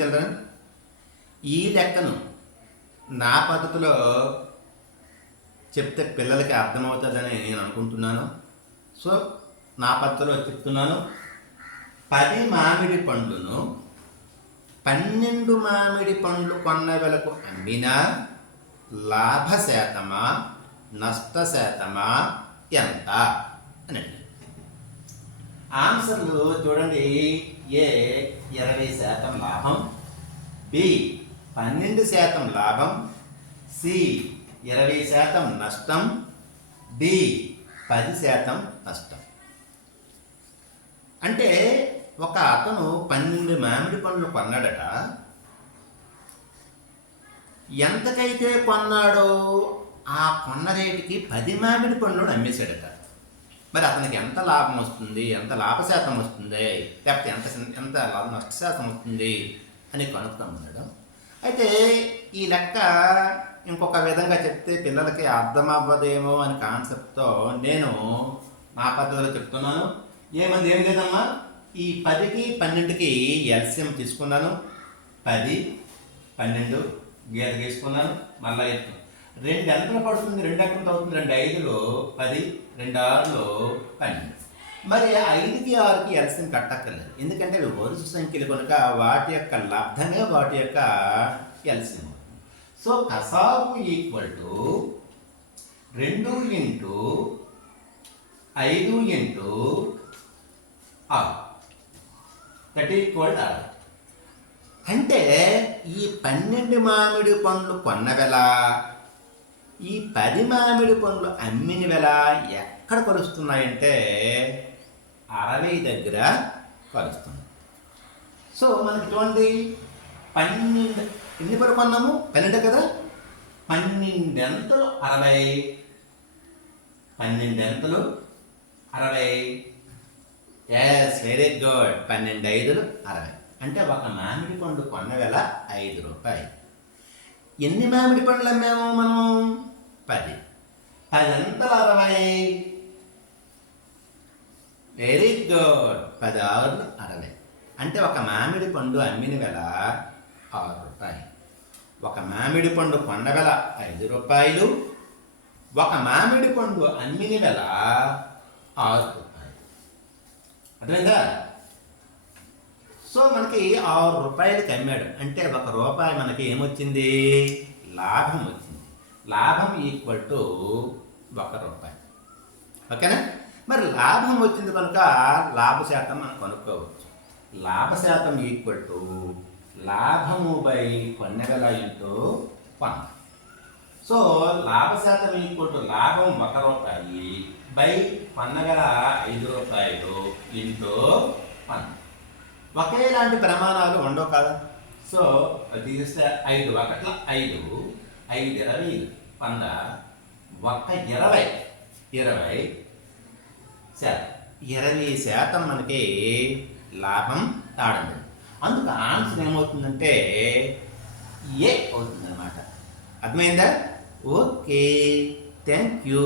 Children, ఈ లెక్కను నా పద్ధతిలో చెప్తే పిల్లలకి అర్థమవుతుందని నేను అనుకుంటున్నాను. సో నా పద్ధతిలో చెప్తున్నాను. 10 మామిడి పండ్లను 12 మామిడి పండ్లు కొన్న వెలకు అమ్మినా లాభ శాతమా నష్ట శాతమా ఎంత అని అడిగాను. ఆన్సర్లు చూడండి. ఏ 20% లాభం, బి 12% లాభం, సి 20% నష్టం, డి 10% నష్టం. అంటే ఒక అతను 12 మామిడి పండ్లు కొన్నాడట. ఎంతకైతే కొన్నాడో ఆ కొన్న రేటుకి 10 మామిడి పండ్లను అమ్మేశాడట. మరి అతనికి ఎంత లాభం వస్తుంది, ఎంత లాభశాతం వస్తుంది, లేకపోతే ఎంత నష్ట శాతం వస్తుంది అని కనుక్కున్నాడు. అయితే ఈ లెక్క ఇంకొక విధంగా చెప్తే పిల్లలకి అర్థం అవ్వదేమో అని కాన్సెప్ట్తో నేను నా పద్ధతిలో చెప్తున్నాను. ఏం లేదమ్మా, ఈ 10కి 12కి ఎల్సిఎం తీసుకున్నాను. 10, 12 గీత తీసుకున్నాను. మళ్ళీ 2 ఎంతలో పడుతుంది, 2 ఎక్కడ అవుతుంది, 2 5లో 10, 2 6లో 12. మరి 5కి 6కి ఎల్సిఎం కట్టక్కర్లేదు, ఎందుకంటే అవి వరుస సంఖ్యలు కనుక వాటి యొక్క లబ్ధమే వాటి యొక్క ఎల్సిఎం. సో కసాపు equal to 2 into 5 into 6, that equal 6. అంటే ఈ 12 మామిడి పండ్లు కొన్న వెల, ఈ 10 మామిడి పండ్లు అమ్మిన వెల ఎక్కడ కలుస్తున్నాయంటే 60 దగ్గర కలుస్తుంది. సో మనకి చూడండి, 12 ఎన్ని పళ్ళు కొన్నాము, 12 కదా, 12 ఎంతలు 60, 12 ఎంతలు 60. Yes, very good. 12 5లు 60. అంటే ఒక మామిడి పండు కొన్న వెల 5 రూపాయలు. ఎన్ని మామిడి పండ్లు అమ్మాము మనం? 10. 10 ఎంతలు 60. Very good. 10 6లు 60. అంటే ఒక మామిడి పండు అమ్మిన వెల 6 రూపాయలు. ఒక మామిడి పండు కొన్న వెల 5 రూపాయలు. ఒక మామిడి పండు అమ్మిన వెల 6 రూపాయలు. అర్థమైందా? సో మనకి 6 రూపాయలకి అమ్మాడు అంటే 1 రూపాయి మనకి ఏమొచ్చింది, లాభం వచ్చింది. లాభం ఈక్వల్ టు 1 రూపాయి. ఓకేనా? మరి లాభం వచ్చింది కనుక లాభశాతం మనం కనుక్కోవచ్చు. లాభశాతం ఈక్వల్ టు లాభము బై కొన్న వెల ఇంటూ 100. సో లాభశాతం ఈక్వల్ టు లాభం 1 రూపాయి బై కొన్న వెల 5 రూపాయలు ఇంటూ 100. ఒకేలాంటి ప్రమాణాలు ఉండవు కదా. సో అది చూస్తే 5 1ల 5, 5 20, 100, 1 20 శాతం. 20% మనకి లాభం తాడండి. అందుకు ఆన్సర్ ఏమవుతుందంటే ఏ అవుతుందన్నమాట. అర్థమైందా? Okay, thank you.